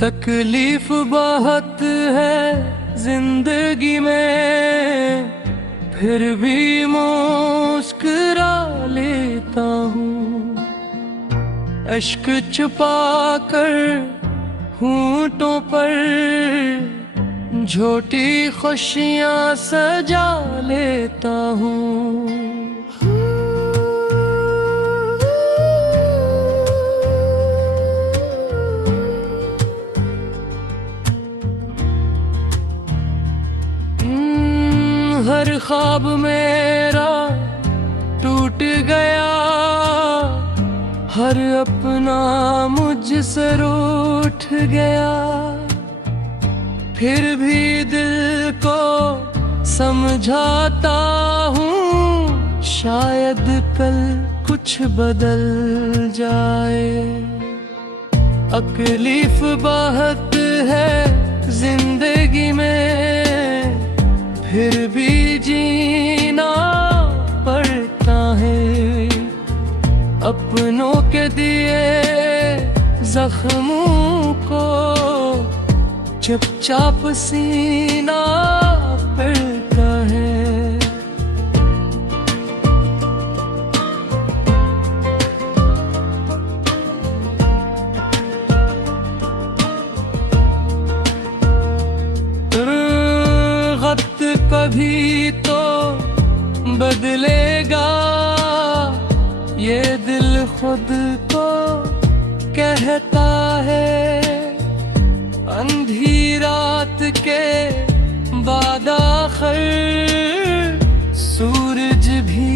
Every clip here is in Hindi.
तकलीफ बहुत है जिंदगी में, फिर भी मुस्कुरा लेता हूँ। अश्क छुपा कर होंठों पर झूठी खुशियाँ सजा लेता हूँ। हर ख्वाब मेरा टूट गया, हर अपना मुझसे रूठ गया। फिर भी दिल को समझाता हूँ, शायद कल कुछ बदल जाए। तकलीफ बहुत है जिंदगी में, फिर भी जीना पड़ता है। अपनों के दिए जख्मों को चुपचाप सीना पड़ता है। कभी तो बदलेगा, ये दिल खुद को कहता है। अंधी रात के बाद आखिर सूरज भी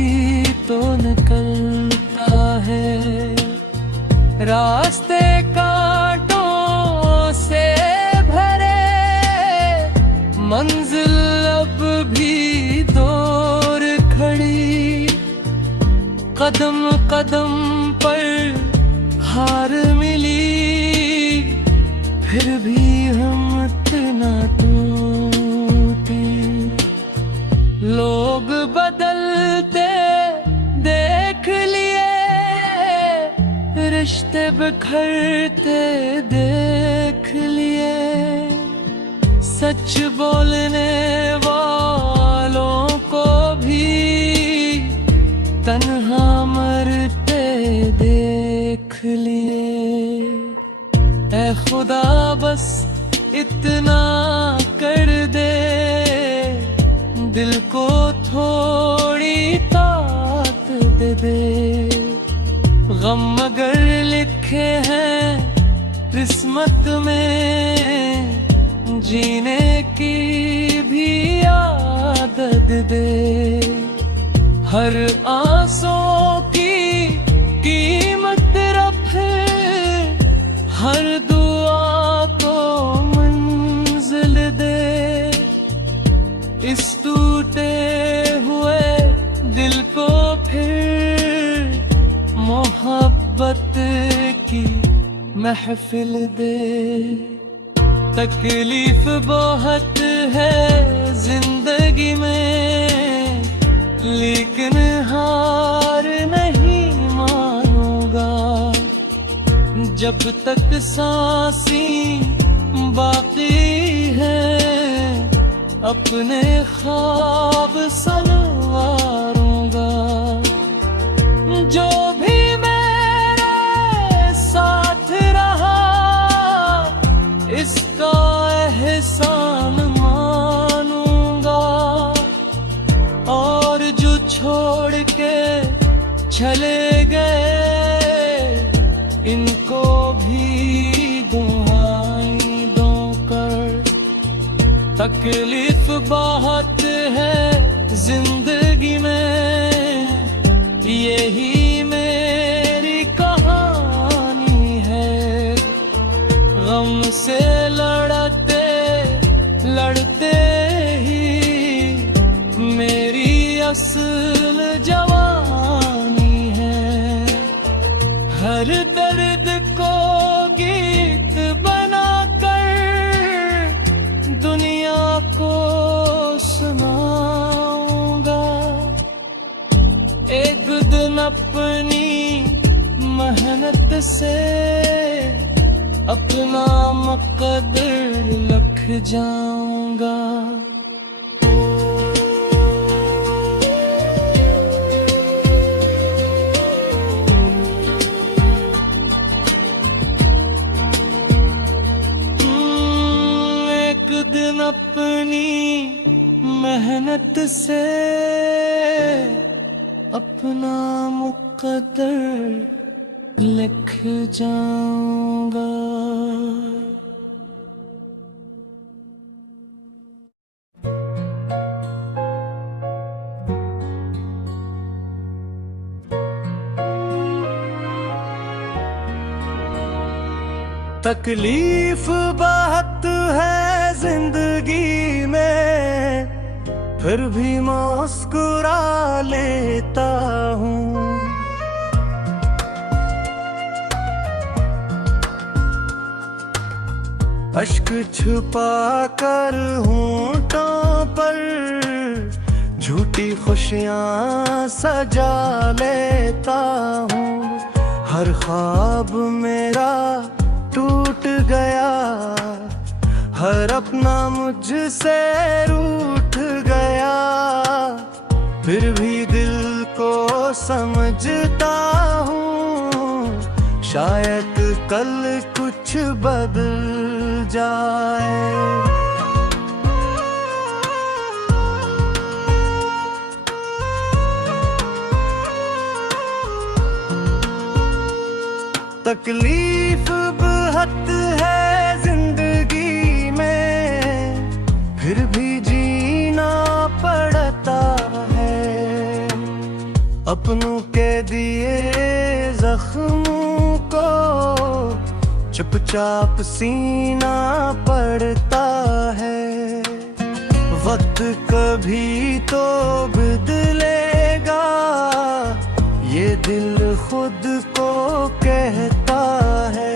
तो निकलता है। रास्ते कांटों से भरे, मंजिल अब भी दूर खड़ी। कदम कदम पर हार मिली, फिर भी हिम्मत न टूटी। लोग बदलते देख लिए, रिश्ते बिखरते देख लिए। सच बोलने वालों को भी तन्हा मरते देख लिए। ऐ खुदा बस इतना कर दे, दिल को थोड़ी तात दे दे। गम मगर लिखे हैं किस्मत में, जीने की भी आदत दे। हर आंसू की कीमत रखे, हर दुआ को मंजिल दे। इस टूटे हुए दिल को फिर मोहब्बत की महफिल दे। तकलीफ बहुत है जिंदगी में, लेकिन हार नहीं मानूंगा। जब तक सांसें बाकी है, अपने ख्वाब संवारूंगा। जो भी मेरे साथ रहा, इसका एहसान मानूंगा। और जो छोड़ के चले गए, इनको भी दुआएं दो कर। तकलीफ बहुत है जिंदगी में, यही मेरी कहानी है। गम से लड़ते लड़ते ही मेरी असल जवानी है। हर दर्द को गीत बनाकर दुनिया को सुनाऊंगा। एक दिन अपनी मेहनत से अपना मुकद्दर लिख जाऊंगा। एक दिन अपनी मेहनत से अपना मुकद्दर लिख जाऊंगा। तकलीफ बहुत है जिंदगी में, फिर भी मुस्कुरा लेता हूँ। अश्क छुपा कर होंठों पर झूठी खुशियाँ सजा लेता हूँ। हर ख्वाब मेरा टूट गया, हर अपना मुझसे रूठ गया, फिर भी दिल को समझता हूँ, शायद कल कुछ बदल जाए। तकलीफ बहुत है जिंदगी में, फिर भी जीना पड़ता है। अपनों के दिए जख्मों को चुपचाप सीना पड़ता है। वक्त कभी तो बदलेगा, ये दिल खुद को कहता है।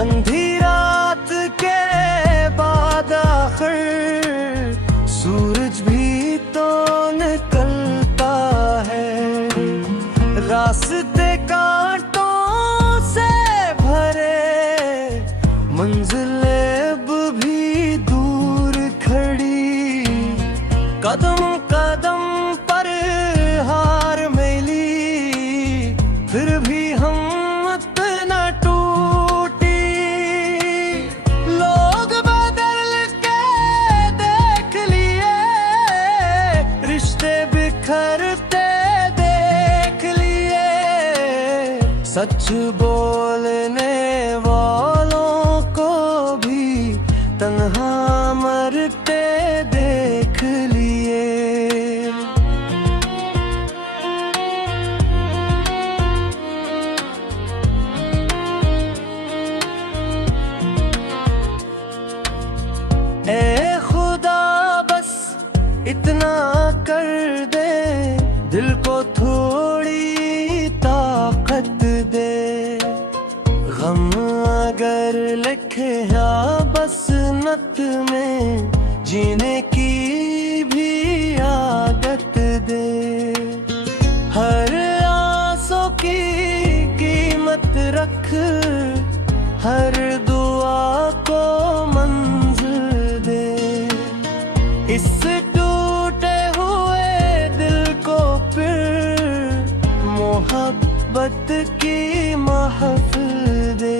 अंधी रात के बाद आखिर सूरज भी तो निकलता है। रास्ते कांटों से भरे, मंजिलें अब भी दूर खड़ी, कदम कदम पर हार मिली, फिर भी हिम्मत न टूटी। लोग बदल के देख लिए, रिश्ते बिखरते देख लिए, सच बोलने वालों को भी तन्हा मरते देख लिए। ए खुदा बस इतना कर दे, दिल को थोड़ी ताकत दे। गम अगर लिखे या बस नत में, जीने की भी आदत दे। हर आंसू की कीमत रख, हर दुआ को मंजिल दे। इस टूटे हुए दिल को फिर मोहब्बत की महफिल दे।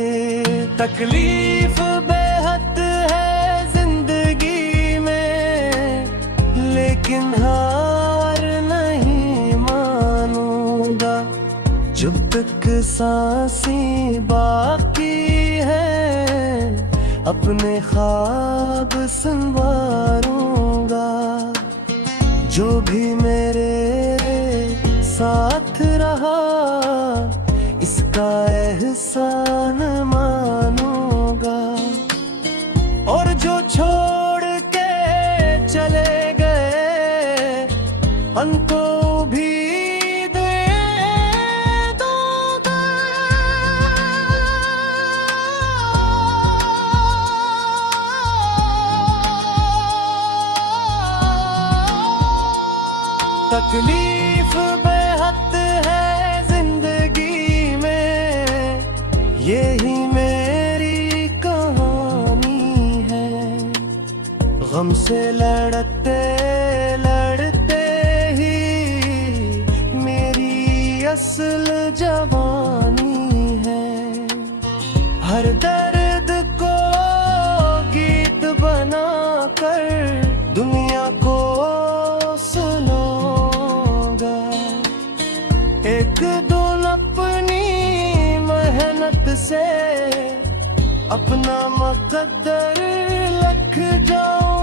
तकलीफ बेहद है जिंदगी में, लेकिन हार नहीं मानूंगा। जब तक सांसें बाकी है, अपने ख्वाब संवारूंगा। जो भी मेरे साथ रहा, इसका एहसान मानूंगा। और जो छोड़ के चले गए, उनको भी दे दूंगा। तकलीफ बेहद है जिंदगी में, यही में हमसे लड़ते लड़ते ही मेरी असल जवानी है। हर दर्द को गीत बनाकर दुनिया को सुनाऊंगा। एक दिन अपनी मेहनत से अपना मुकद्दर लिख जाऊं।